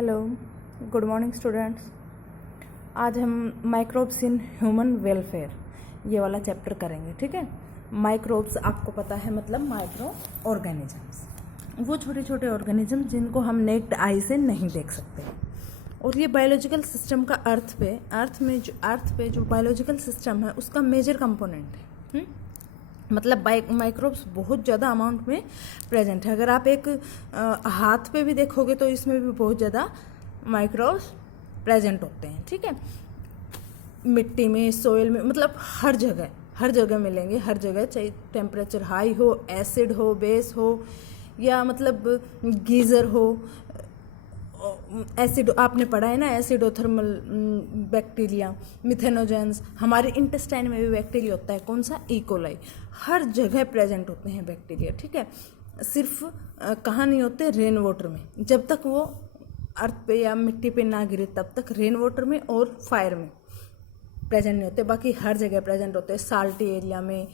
Hello, good morning students. आज हम microbes in human welfare ये वाला चैप्टर करेंगे। ठीक है। माइक्रोब्स आपको पता है मतलब माइक्रो ऑर्गेनिजम्स, वो छोटे छोटे ऑर्गेनिज्म जिनको हम नेक्ड आई से नहीं देख सकते। और ये बायोलॉजिकल सिस्टम का अर्थ पे जो बायोलॉजिकल सिस्टम है उसका मेजर कंपोनेंट है। मतलब माइक्रोब्स बहुत ज़्यादा अमाउंट में प्रेजेंट है। अगर आप एक हाथ पे भी देखोगे तो इसमें भी बहुत ज़्यादा माइक्रोब्स प्रेजेंट होते हैं। ठीक है। मिट्टी में, सोइल में, मतलब हर जगह मिलेंगे, हर जगह, चाहे टेम्परेचर हाई हो, एसिड हो, बेस हो, या मतलब गीज़र हो, एसिड आपने पढ़ा है ना, एसिडोथर्मल बैक्टीरिया, मिथेनोजेंस। हमारे इंटेस्टाइन में भी बैक्टीरिया होता है, कौन सा, इकोलाई। हर जगह प्रेजेंट होते हैं बैक्टीरिया। ठीक है। सिर्फ कहाँ नहीं होते, रेन वाटर में। जब तक वो अर्थ पे या मिट्टी पे ना गिरे तब तक रेन वाटर में और फायर में प्रेजेंट नहीं होते, बाकी हर जगह प्रेजेंट होते हैं। साल्टी एरिया में,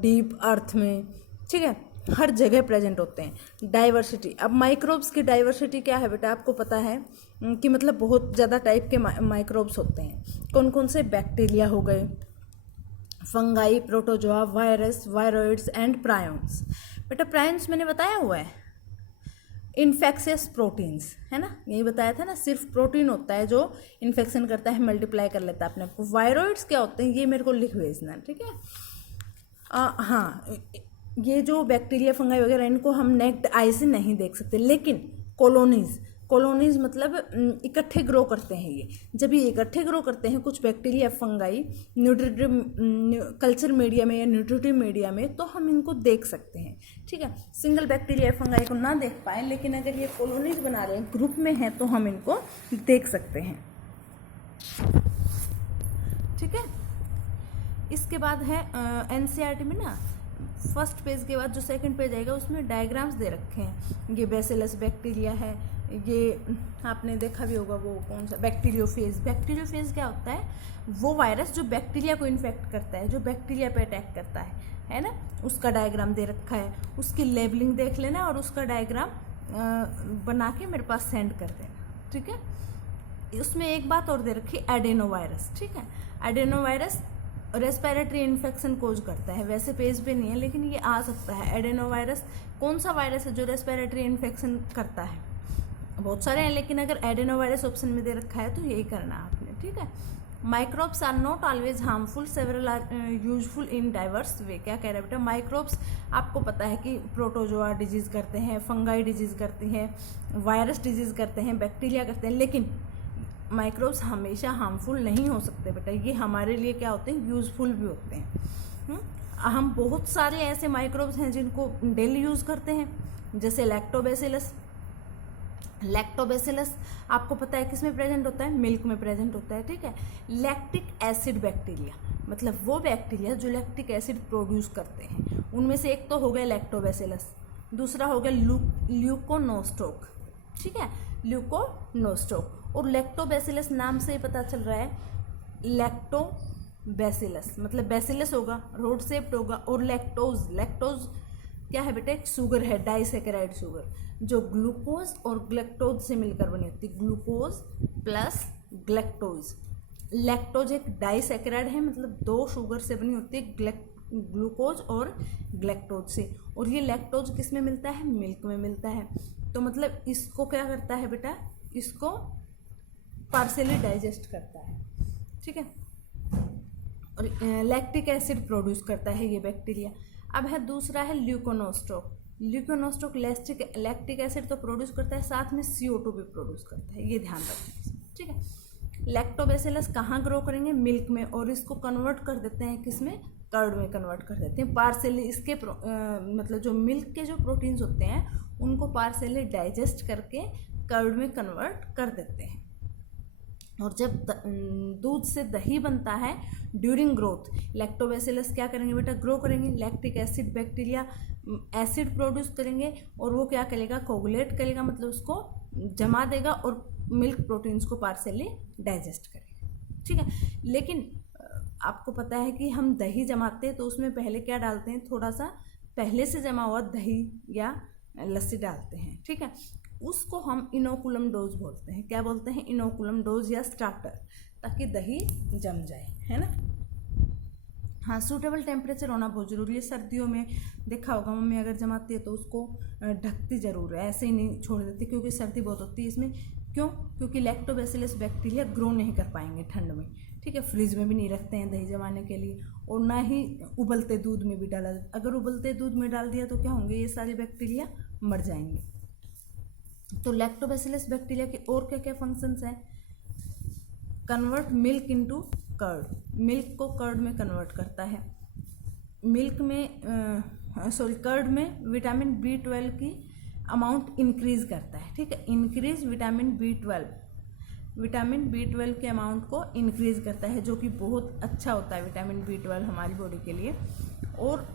डीप अर्थ में, ठीक है, हर जगह प्रेजेंट होते हैं। डाइवर्सिटी, अब माइक्रोब्स की डाइवर्सिटी क्या है बेटा, आपको पता है कि मतलब बहुत ज़्यादा टाइप के माइक्रोब्स होते हैं। कौन कौन से, बैक्टीरिया हो गए, fungi, protozoa, virus, viroids and prions. बेटा प्रायन्स मैंने बताया हुआ है, इन्फेक्शियस प्रोटीन्स, है ना, यही बताया था ना। सिर्फ प्रोटीन होता है जो इन्फेक्शन करता है, मल्टीप्लाई कर लेता है अपने आप को। वायरोइड्स क्या होते हैं ये मेरे को लिख भेजना, ठीक है। हाँ, ये जो बैक्टीरिया, फंगाई वगैरह, इनको हम नेक्ड आई से नहीं देख सकते, लेकिन कॉलोनीज मतलब इकट्ठे ग्रो करते हैं ये। जब ये इकट्ठे ग्रो करते हैं कुछ bacteria, fungi nutritive culture media में या न्यूट्रिटिव मीडिया में, तो हम इनको देख सकते हैं। ठीक है। सिंगल बैक्टीरिया फंगाई को ना देख पाए, लेकिन अगर ये कॉलोनीज बना रहे हैं, ग्रुप में है, तो हम इनको देख सकते हैं। ठीक है। इसके बाद है एनसीईआरटी में ना, फर्स्ट पेज के बाद जो सेकंड पेज आएगा उसमें डायग्राम्स दे रखे हैं। ये बेसिलस बैक्टीरिया है, ये आपने देखा भी होगा, वो कौन सा, बैक्टीरियोफेज। बैक्टीरियोफेज क्या होता है, वो वायरस जो बैक्टीरिया को इन्फेक्ट करता है, जो बैक्टीरिया पे अटैक करता है ना, उसका डायग्राम दे रखा है। उसकी लेबलिंग देख लेना और उसका डायग्राम बना के मेरे पास सेंड कर देना। ठीक है। उसमें एक बात और दे रखी, एडेनोवायरस। ठीक है। एडेनोवायरस रेस्पिरेटरी इन्फेक्शन कोज करता है, वैसे पेज पे नहीं है लेकिन ये आ सकता है। एडेनोवायरस कौन सा वायरस है जो रेस्पिरेटरी इन्फेक्शन करता है, बहुत सारे हैं, लेकिन अगर एडेनोवायरस ऑप्शन में दे रखा है तो यही करना है आपने। ठीक है। Microbes are not always harmful, several are useful in diverse way. क्या कह रहा है बेटा, माइक्रोब्स आपको पता है कि प्रोटोजोआ डिजीज करते हैं, फंगाई डिजीज करती हैं, वायरस डिजीज करते हैं, बैक्टीरिया करते हैं, लेकिन माइक्रोब्स हमेशा हार्मफुल नहीं हो सकते बेटा। ये हमारे लिए क्या होते हैं, यूजफुल भी होते हैं। हम बहुत सारे ऐसे माइक्रोब्स हैं जिनको डेली यूज करते हैं, जैसे लैक्टोबैसिलस। लैक्टोबैसिलस आपको पता है किस में प्रेजेंट होता है, मिल्क में प्रेजेंट होता है। ठीक है। लैक्टिक एसिड बैक्टीरिया, मतलब वो बैक्टीरिया जो लैक्टिक एसिड प्रोड्यूस करते हैं, उनमें से एक तो हो गया लैक्टोबैसिलस, दूसरा हो गया ल्यूकोनोस्टोक। ठीक है, ल्यूकोनोस्टोक। और लैक्टोबैसिलस नाम से ही पता चल रहा है, लैक्टोबैसिलस मतलब बैसिलस होगा, रोड शेप्ड होगा, और लैक्टोज क्या है बेटा, एक शुगर है, डाइसैकेराइड शुगर, जो ग्लूकोज और ग्लैक्टोज से मिलकर बनी होती है, ग्लूकोज प्लस ग्लैक्टोज। लैक्टोज एक डाइसैकेराइड है, मतलब दो शुगर से बनी होती है, ग्लूकोज और ग्लैक्टोज से। और ये लैक्टोज किस में मिलता है, मिल्क में मिलता है। तो मतलब इसको क्या करता है बेटा, इसको पार्शियली डाइजेस्ट करता है। ठीक है। और लैक्टिक एसिड प्रोड्यूस करता है ये बैक्टीरिया। अब है दूसरा है ल्यूकोनोस्टोक। ल्यूकोनोस्टोक लैक्टिक एसिड तो प्रोड्यूस करता है, साथ में CO2 भी प्रोड्यूस करता है, ये ध्यान रखना। ठीक है। लैक्टोबैसिलस कहाँ ग्रो करेंगे, मिल्क में, और इसको कन्वर्ट कर देते हैं किस में, कर्ड में कन्वर्ट कर देते हैं पार्शियली। इसके मतलब जो मिल्क के जो प्रोटीन्स होते हैं उनको पार्शियली डाइजेस्ट करके कर्ड में कन्वर्ट कर देते हैं। और जब दूध से दही बनता है ड्यूरिंग ग्रोथ, लैक्टोबैसिलस क्या करेंगे बेटा, ग्रो करेंगे, lactic acid bacteria acid produce करेंगे, और वो क्या करेगा, कोगुलेट करेगा, मतलब उसको जमा देगा और मिल्क प्रोटीन्स को पार्शियली डाइजेस्ट करेगा। ठीक है। लेकिन आपको पता है कि हम दही जमाते हैं तो उसमें पहले क्या डालते हैं, थोड़ा सा पहले से जमा हुआ दही या लस्सी डालते हैं। ठीक है। उसको हम इनोकुलम डोज बोलते हैं। क्या बोलते हैं? इनोकुलम डोज या स्टार्टर, ताकि दही जम जाए, है ना। हाँ, सूटेबल टेम्परेचर होना बहुत ज़रूरी है। सर्दियों में देखा होगा मम्मी अगर जमाती है तो उसको ढकती ज़रूर है, ऐसे ही नहीं छोड़ देती, क्योंकि सर्दी बहुत होती है इसमें। क्यों? क्योंकि लैक्टोबैसिलस बैक्टीरिया ग्रो नहीं कर पाएंगे ठंड में, ठीक है। फ्रिज में भी नहीं रखते हैं दही जमाने के लिए, और ना ही उबलते दूध में भी डाला। अगर उबलते दूध में डाल दिया तो क्या होंगे? ये सारे बैक्टीरिया मर जाएंगे। तो लैक्टोबैसिलस बैक्टीरिया के और क्या क्या फंक्शंस हैं? Convert milk into curd, milk को कर्ड में कन्वर्ट करता है। मिल्क में कर्ड में विटामिन B12 की अमाउंट इंक्रीज करता है, ठीक है। इंक्रीज विटामिन B12 के अमाउंट को इंक्रीज करता है, जो कि बहुत अच्छा होता है विटामिन B12 हमारी बॉडी के लिए। और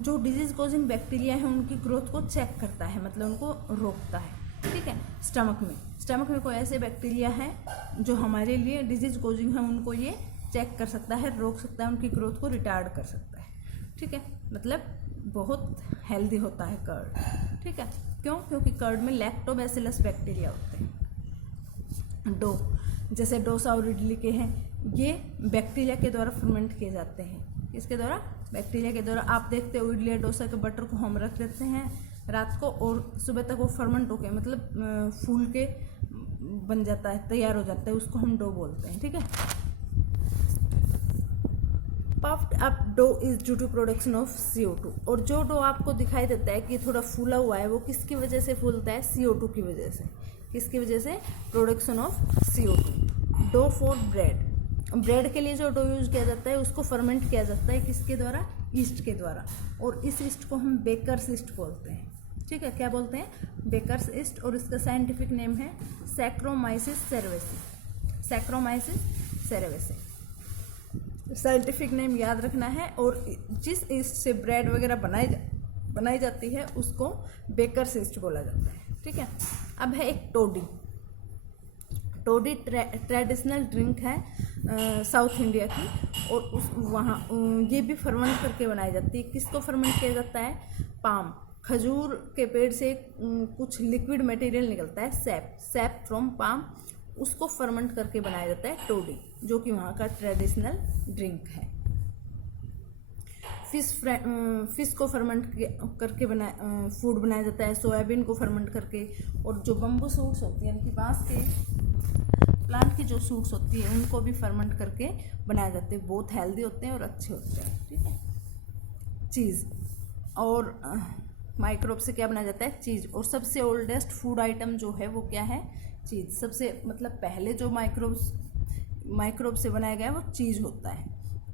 जो डिजीज कॉजिंग बैक्टीरिया है उनकी ग्रोथ को चेक करता है, मतलब उनको रोकता है, ठीक है। स्टमक में कोई ऐसे बैक्टीरिया है जो हमारे लिए डिजीज कॉजिंग है, उनको ये चेक कर सकता है, रोक सकता है, उनकी ग्रोथ को रिटार्ड कर सकता है, ठीक है। मतलब बहुत हेल्दी होता है कर्ड, ठीक है। क्यों? क्योंकि कर्ड में लैक्टोबैसिलस बैक्टीरिया होते हैं। डो, जैसे डोसा और इडली के हैं, ये बैक्टीरिया के द्वारा फर्मेंट किए जाते हैं। किसके द्वारा? बैक्टीरिया के द्वारा। आप देखते हो इडली या डोसा के बटर को हम रख देते हैं रात को, और सुबह तक वो फर्मेंट होके मतलब फूल के बन जाता है, तैयार हो जाता है, उसको हम डो बोलते हैं, ठीक है। Puffed up dough is due to production of CO2। और जो डो आपको दिखाई देता है कि थोड़ा फूला हुआ है, वो किसकी वजह से फूलता है? CO2 की वजह से। किसकी वजह से? Production of CO2। Dough for bread के लिए जो डो यूज किया जाता है उसको फर्मेंट किया जाता है किसके द्वारा? ईस्ट के द्वारा। और इस ईस्ट को हम बेकर्स ईस्ट बोलते हैं, ठीक है। क्या बोलते हैं? Baker's yeast. और इसका साइंटिफिक नेम है Saccharomyces cerevisiae. Saccharomyces cerevisiae scientific name याद रखना है। और जिस ईस्ट से ब्रेड वगैरह बनाई जाती है उसको बेकर्स ईस्ट बोला जाता है, ठीक है। अब है एक टोडी। टोडी ट्रेडिशनल ड्रिंक है साउथ इंडिया की, और वहाँ ये भी फर्मेंट करके बनाई जाती है। किसको फर्मेंट किया जाता है? पाम, खजूर के पेड़ से कुछ लिक्विड मटेरियल निकलता है, सैप फ्रॉम पाम, उसको फर्मेंट करके बनाया जाता है टोडी, जो कि वहाँ का ट्रेडिशनल ड्रिंक है। फिश को फर्मेंट करके फूड बनाया जाता है, सोयाबीन को फर्मेंट करके। और जो बम्बू सूट्स होती हैं, उनकी बांस के प्लांट की जो सूट्स होती है उनको भी फर्मेंट करके बनाए जाते हैं। बहुत हेल्दी होते हैं और अच्छे होते हैं, ठीक है। चीज़ और माइक्रोब से क्या बनाया जाता है? चीज़। और सबसे ओल्डेस्ट फूड आइटम जो है वो क्या है? चीज़। सबसे मतलब पहले जो माइक्रोब से बनाया गया वो चीज़ होता है,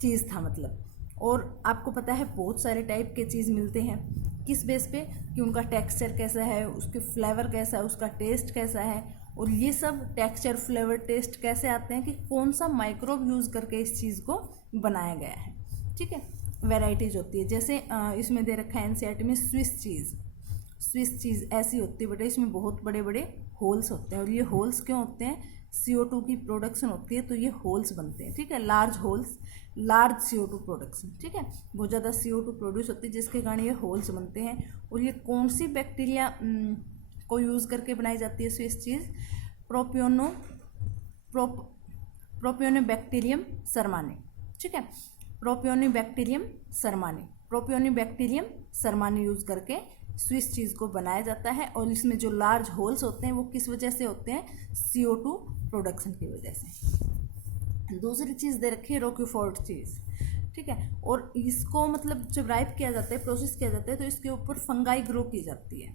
चीज़ था मतलब। और आपको पता है बहुत सारे टाइप के चीज़ मिलते हैं, किस बेस पे? कि उनका टेक्सचर कैसा है, उसके फ्लेवर कैसा है, उसका टेस्ट कैसा है। और ये सब टेक्सचर, फ्लेवर, टेस्ट कैसे आते हैं कि कौन सा माइक्रोब यूज़ करके इस चीज़ को बनाया गया है, ठीक है। वैराइटीज़ होती है, जैसे इसमें दे रखा है NCERT में स्विस चीज़ ऐसी होती है बेटा, इसमें बहुत बड़े बड़े होल्स होते हैं। और ये होल्स क्यों होते हैं? CO2 की प्रोडक्शन होती है तो ये होल्स बनते हैं, ठीक है। Large holes, large CO2 production, ठीक है। बहुत ज़्यादा CO2 प्रोड्यूस होती है जिसके कारण ये होल्स बनते हैं। और ये कौन सी बैक्टीरिया को यूज़ करके बनाई जाती है स्विस चीज़? प्रोपियोनिबैक्टीरियम सरमानी, ठीक है। प्रोपियोनिबैक्टीरियम सरमानी यूज़ करके स्विस चीज़ को बनाया जाता है। और इसमें जो लार्ज होल्स होते हैं वो किस वजह से होते हैं? CO2 प्रोडक्शन की वजह से। दूसरी चीज़ दे रखी है रोक्यूफोर्ट चीज़, ठीक है। और इसको मतलब जब राइप किया जाता है, प्रोसेस किया जाता है, तो इसके ऊपर फंगाई ग्रो की जाती है,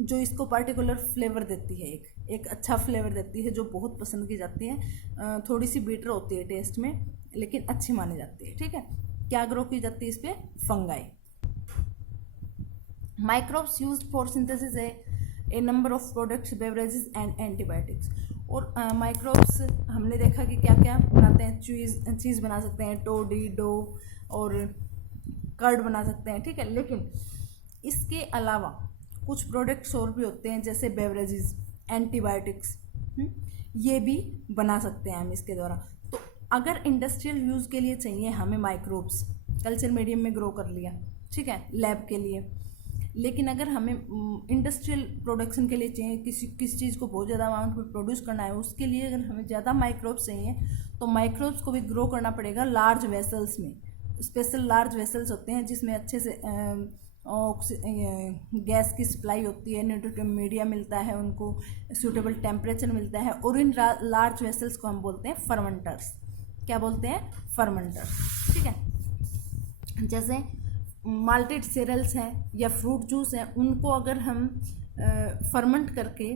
जो इसको पर्टिकुलर फ्लेवर देती है, एक अच्छा फ्लेवर देती है, जो बहुत पसंद की जाती है। थोड़ी सी बीटर होती है टेस्ट में, लेकिन अच्छी मानी जाती है, ठीक है। क्या ग्रो की जाती है इस पर? Fungi. Microbes used for synthesis A number of products, beverages and antibiotics. और माइक्रोब्स हमने देखा कि क्या क्या बनाते हैं। चीज़ बना सकते हैं, टोडी, डो और कर्ड बना सकते हैं, ठीक है। लेकिन इसके अलावा कुछ प्रोडक्ट्स और भी होते हैं, जैसे बेवरेजेस, एंटीबायोटिक्स, ये भी बना सकते हैं हम इसके द्वारा। तो अगर इंडस्ट्रियल यूज़ के लिए चाहिए हमें माइक्रोब्स, कल्चर मीडियम में ग्रो कर लिया, ठीक है, लैब के लिए, लेकिन अगर हमें इंडस्ट्रियल प्रोडक्शन के लिए चाहिए, किसी चीज़ को बहुत ज़्यादा अमाउंट में प्रोड्यूस करना है, उसके लिए अगर हमें ज़्यादा माइक्रोब्स चाहिए तो माइक्रोब्स को भी ग्रो करना पड़ेगा लार्ज वेसल्स में। स्पेशल लार्ज वेसल्स होते हैं जिसमें अच्छे से गैस की सप्लाई होती है, न्यूट्रिटिव मीडिया मिलता है, उनको सूटेबल टेम्परेचर मिलता है, और इन लार्ज वेसल्स को हम बोलते हैं फर्मेंटर्स। क्या बोलते हैं? फर्मेंटर्स। ठीक है, जैसे माल्टेड सीरियल्स हैं या फ्रूट जूस हैं, उनको अगर हम फर्मेंट करके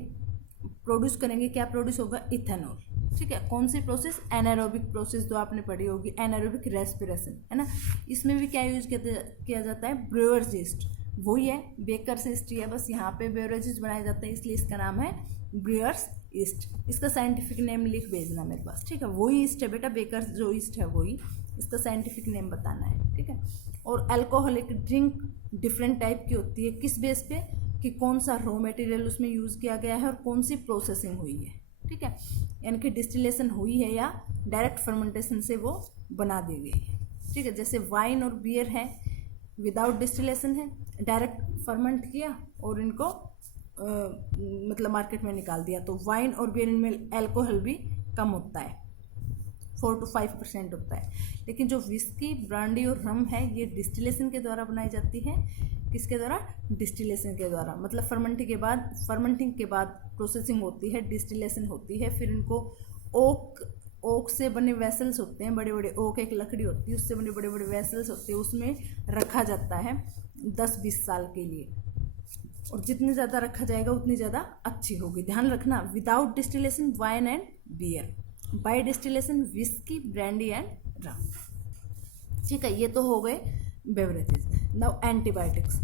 प्रोड्यूस करेंगे, क्या प्रोड्यूस होगा? इथेनॉल। ठीक है, कौन सी प्रोसेस? एनारोबिक प्रोसेस, जो आपने पढ़ी होगी, एनारोबिक रेस्पिरेशन, है ना। इसमें भी क्या यूज किया जाता है? Brewer's yeast. वही है, बेकर्स यीस्ट है, बस यहाँ पे ब्रूअर्स यीस्ट बनाया जाता है, इसलिए इसका नाम है ब्रूअर्स यीस्ट। इसका साइंटिफिक नेम लिख भेजना मेरे पास। ठीक है, वही यीस्ट है बेटा, बेकर्स जो यीस्ट है वही, इसका साइंटिफिक नेम बताना है। ठीक है, और अल्कोहलिक ड्रिंक डिफरेंट टाइप की होती है, किस बेस पे? कि कौन सा रॉ मटेरियल उसमें यूज़ किया गया है और कौन सी प्रोसेसिंग हुई है। ठीक है, यानी कि डिस्टिलेशन हुई है या डायरेक्ट फर्मेंटेशन से वो बना दी गई है। ठीक है, जैसे वाइन और बियर है, विदाउट डिस्टिलेशन है, डायरेक्ट फर्मेंट किया और इनको मतलब मार्केट में निकाल दिया, तो वाइन और बियर इनमें अल्कोहल भी कम होता है, 4 to 5% होता है। लेकिन जो विस्की, ब्रांडी और रम है, ये डिस्टिलेशन के द्वारा बनाई जाती है। किसके द्वारा? डिस्टिलेशन के द्वारा। मतलब फर्मेंटिंग के बाद प्रोसेसिंग होती है, डिस्टिलेशन होती है, फिर इनको ओक से बने वेसल्स होते हैं, बड़े बड़े ओक एक लकड़ी होती है, उससे बने बड़े बड़े वेसल्स होते हैं, उसमें रखा जाता है 10-20 साल के लिए, और जितने ज़्यादा रखा जाएगा उतनी ज़्यादा अच्छी होगी। ध्यान रखना, without distillation wine and beer, by distillation whisky, brandy and rum. ठीक है, ये तो हो गए बेवरेजेस। नाउ एंटीबायोटिक्स,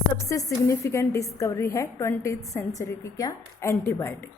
सबसे सिग्निफिकेंट डिस्कवरी है 20th सेंचुरी की, क्या? एंटीबायोटिक।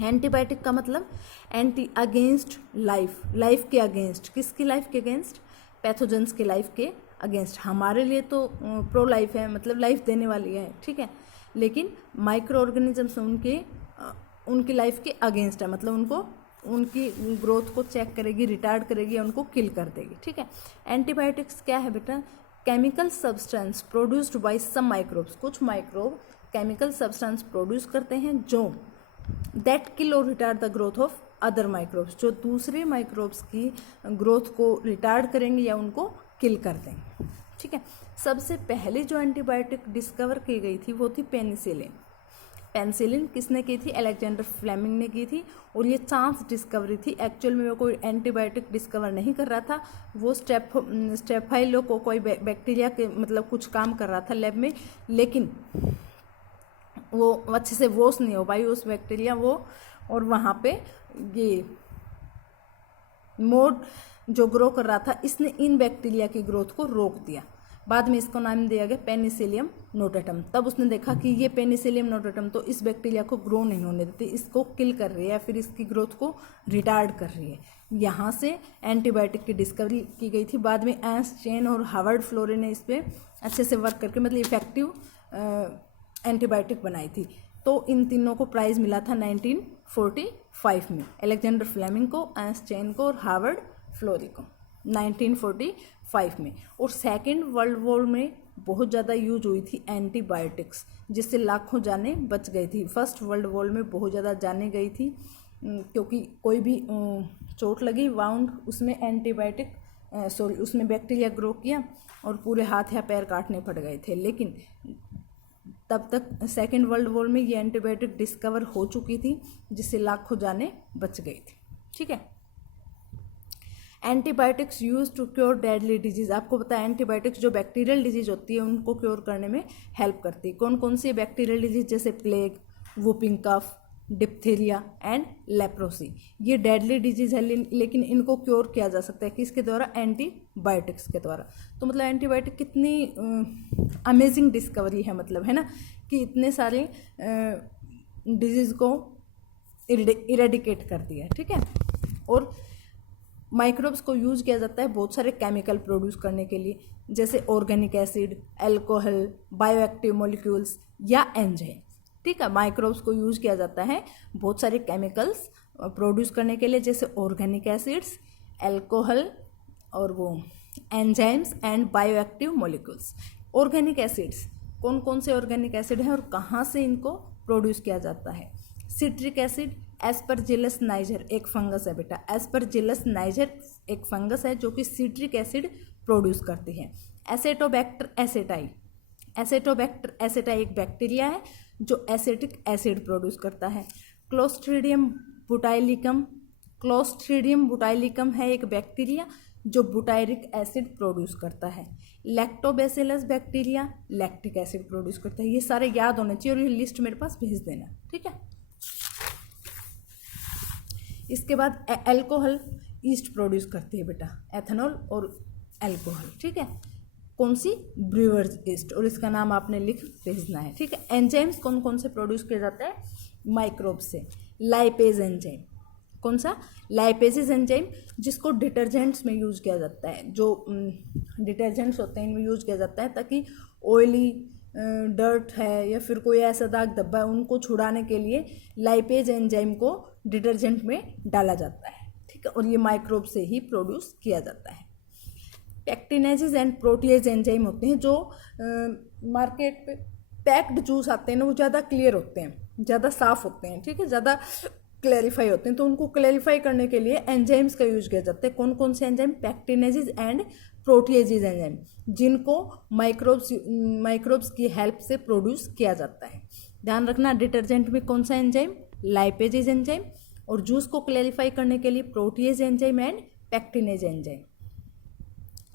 एंटीबायोटिक का मतलब एंटी, अगेंस्ट लाइफ, लाइफ के अगेंस्ट। किसकी लाइफ के अगेंस्ट? पैथोजेंस के लाइफ के अगेंस्ट। हमारे लिए तो प्रो लाइफ है, मतलब लाइफ देने वाली है। ठीक है, लेकिन माइक्रो ऑर्गेनिजम्स उनकी लाइफ के अगेंस्ट है, मतलब उनको, उनकी ग्रोथ को चेक करेगी, रिटार्ड करेगी, उनको किल कर देगी। ठीक है, एंटीबायोटिक्स क्या है बेटा? Chemical substance produced by some microbes. कुछ माइक्रोब केमिकल सब्सटेंस प्रोड्यूस करते हैं जो दैट किल और retard the growth of other microbes, जो दूसरे माइक्रोब्स की ग्रोथ को रिटार्ड करेंगे या उनको किल कर देंगे। ठीक है, सबसे पहले जो एंटीबायोटिक डिस्कवर की गई थी वो थी पेनिसिलिन। पेनिसिलिन किसने की थी? अलेक्जेंडर फ्लेमिंग ने की थी, और ये चांस डिस्कवरी थी। एक्चुअल में वो कोई एंटीबायोटिक डिस्कवर नहीं कर रहा था, वो स्टेफाइलो कोई बैक्टीरिया के मतलब कुछ काम कर रहा था लैब में, लेकिन वो अच्छे से वॉश नहीं हो पाई उस बैक्टीरिया वो, और वहाँ पे ये मोड जो ग्रो कर रहा था, इसने इन बैक्टीरिया की ग्रोथ को रोक दिया। बाद में इसको नाम दिया गया पेनिसिलियम नोटाटम। तब उसने देखा कि ये पेनिसिलियम नोटाटम तो इस बैक्टीरिया को ग्रो नहीं होने देती, इसको किल कर रही है, फिर इसकी ग्रोथ को रिटार्ड कर रही है। यहाँ से एंटीबायोटिक की डिस्कवरी की गई थी। बाद में एंस चेन और हार्वर्ड फ्लोरे ने इस पर अच्छे से वर्क करके मतलब इफेक्टिव एंटीबायोटिक बनाई थी। तो इन तीनों को प्राइज़ मिला था 1945 में, अलेक्जेंडर फ्लेमिंग को, एंस चेन को और हार्वर्ड फ्लोरे को 1945 में। और सेकेंड वर्ल्ड वॉर में बहुत ज़्यादा यूज हुई थी एंटीबायोटिक्स, जिससे लाखों जानें बच गई थी। फर्स्ट वर्ल्ड वॉर में बहुत ज़्यादा जानें गई थी, क्योंकि कोई भी चोट लगी, वाउंड, उसमें एंटीबायोटिक उसमें बैक्टीरिया ग्रो किया और पूरे हाथ या पैर काटने पड़ गए थे। लेकिन तब तक सेकेंड वर्ल्ड वॉर में ये एंटीबायोटिक डिस्कवर हो चुकी थी, जिससे लाखों जानें बच गई थी। ठीक है, antibiotics use to cure deadly disease. आपको पता है एंटीबायोटिक्स जो बैक्टीरियल डिजीज होती है उनको क्योर करने में हेल्प करती है। कौन कौन सी बैक्टीरियल डिजीज? जैसे plague, whooping cough, diphtheria and leprosy. ये डेडली डिजीज है, लेकिन इनको क्योर किया जा सकता है किसके द्वारा? एंटीबायोटिक्स के द्वारा। तो मतलब एंटीबायोटिक कितनी अमेजिंग डिस्कवरी है, मतलब है ना, कि इतने सारे डिजीज को इरेडिकेट कर दिया। ठीक है, और माइक्रोब्स को यूज़ किया जाता है बहुत सारे केमिकल प्रोड्यूस करने के लिए, जैसे organic acid, alcohol, bioactive molecules या एंजाइम। ठीक है, माइक्रोब्स को यूज़ किया जाता है बहुत सारे केमिकल्स प्रोड्यूस करने के लिए, जैसे ऑर्गेनिक एसिड्स, अल्कोहल और वो enzymes and bioactive molecules. Organic acids, कौन कौन से ऑर्गेनिक एसिड हैं और कहाँ से इनको प्रोड्यूस किया जाता है? सिट्रिक एसिड, एस्परजिलस नाइजर एक फंगस है बेटा, एस्परजिलस नाइजर एक फंगस है जो कि सिट्रिक एसिड प्रोड्यूस करती है। एसेटोबैक्टर एसेटाई, एसेटोबैक्टर एसेटाई एक बैक्टीरिया है जो एसिटिक एसिड प्रोड्यूस करता है। क्लोस्ट्रीडियम बुटाइलिकम, क्लोस्ट्रीडियम बुटाइलिकम है एक बैक्टीरिया जो बुटाइरिक एसिड प्रोड्यूस करता है। Lactobacillus bacteria lactic acid produce करता है। ये सारे याद होने चाहिए और ये लिस्ट मेरे पास भेज देना, ठीक है। इसके बाद एल्कोहल ईस्ट प्रोड्यूस करती है बेटा, एथेनॉल और एल्कोहल, ठीक है। कौन सी? ब्रूअर्स ईस्ट, और इसका नाम आपने लिख भेजना है, ठीक है। एंजाइम्स कौन कौन से प्रोड्यूस किए जाते हैं? माइक्रोब से। लाइपेज एंजाइम, कौन सा? लाइपेजेस एंजाइम, जिसको डिटर्जेंट्स में यूज़ किया जाता है, जो डिटर्जेंट्स होते हैं इनमें यूज़ किया जाता है ताकि ऑयली डर्ट है या फिर कोई ऐसा दाग धब्बा है उनको छुड़ाने के लिए लाइपेज एंजाइम को डिटर्जेंट में डाला जाता है, ठीक है। और ये माइक्रोब से ही प्रोड्यूस किया जाता है। पैक्टिनेजेस एंड प्रोटीएज एंजाइम होते हैं जो मार्केट पे पैक्ड जूस आते हैं ना, वो ज़्यादा क्लियर होते हैं, ज़्यादा साफ होते हैं, ठीक है, ज़्यादा क्लैरिफाई होते हैं, तो उनको क्लैरिफाई करने के लिए एंजाइम्स का यूज किया जाता है। कौन कौन से एंजाइम? पैक्टिनेजेस एंड प्रोटीएजेस एंजाइम, जिनको माइक्रोब्स की हेल्प से प्रोड्यूस किया जाता है। ध्यान रखना, डिटर्जेंट में कौन सा एंजाइम? लाइपेजेस एंजाइम, और जूस को क्लैरिफाई करने के लिए protease enzyme and pectinase enzyme.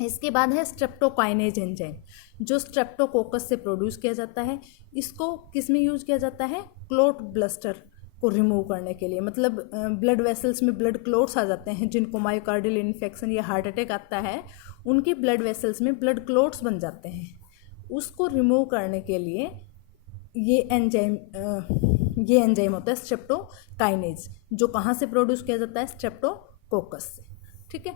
इसके बाद है स्ट्रेप्टोकाइनेज एंजाइम, जो स्ट्रेप्टोकोकस से प्रोड्यूस किया जाता है। इसको किस में यूज किया जाता है? क्लॉट ब्लस्टर को रिमूव करने के लिए, मतलब ब्लड वेसल्स में ब्लड क्लॉट्स आ जाते हैं, जिनको मायोकार्डियल इन्फेक्शन या हार्ट अटैक आता है, उनकी ब्लड वेसल्स में ब्लड क्लॉट्स बन जाते हैं। उसको रिमूव करने के लिए ये एंजाइम होता है स्ट्रेप्टोकाइनेज, जो कहाँ से प्रोड्यूस किया जाता है? स्ट्रेप्टोकोकस से, ठीक है।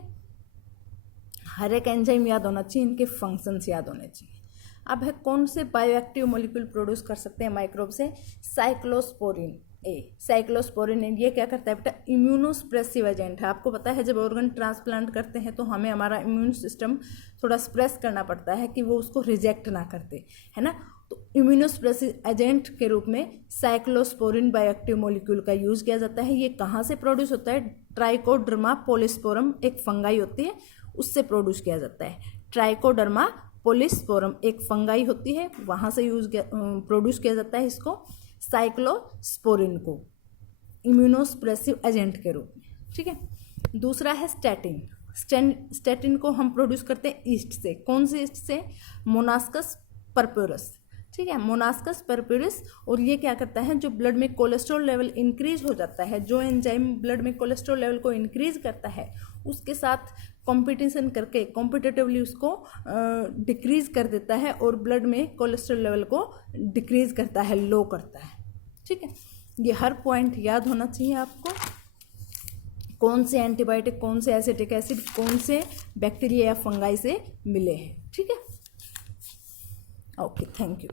हर एक एंजाइम याद होना चाहिए, इनके फंक्शंस याद होने चाहिए। अब है कौन से बायोएक्टिव मॉलिक्यूल प्रोड्यूस कर सकते हैं माइक्रोब से? साइक्लोस्पोरिन ए, साइक्लोस्पोरिन ए। ये क्या करता है बेटा? इम्यूनोस्प्रेसिव एजेंट है। आपको पता है जब ऑर्गन ट्रांसप्लांट करते हैं तो हमें हमारा इम्यून सिस्टम थोड़ा स्प्रेस करना पड़ता है कि वो उसको रिजेक्ट ना करते, है ना। तो इम्यूनोस्प्रेसिव एजेंट के रूप में साइक्लोस्पोरिन बायोएक्टिव मॉलिक्यूल का यूज़ किया जाता है। ये कहाँ से प्रोड्यूस होता है? ट्राइकोडर्मा पोलिस्पोरम एक फंगाई होती है, उससे प्रोड्यूस किया जाता है। ट्राइकोडर्मा पोलिस्पोरम एक फंगाई होती है, वहाँ से प्रोड्यूस किया जाता है इसको, साइक्लोस्पोरिन को, इम्यूनोस्प्रेसिव एजेंट के रूप में, ठीक है। दूसरा है स्टैटिन। स्टैटिन को हम प्रोड्यूस करते हैं ईस्ट से। कौन से ईस्ट से? मोनास्कस परप्यूरस, ठीक है, मोनास्कस परप्यूरस। और ये क्या करता है? जो ब्लड में कोलेस्ट्रॉल लेवल इंक्रीज हो जाता है, जो एंजाइम ब्लड में कोलेस्ट्रॉल लेवल को इंक्रीज करता है, उसके साथ कॉम्पिटिशन करके कॉम्पिटिटिवली उसको डिक्रीज कर देता है और ब्लड में कोलेस्ट्रॉल लेवल को डिक्रीज करता है, लो करता है, ठीक है। ये हर पॉइंट याद होना चाहिए आपको। कौन से एंटीबायोटिक, कौन से एसिटिक एसिड, कौन से बैक्टीरिया या फंगाई से मिले हैं, ठीक है। Okay, thank you.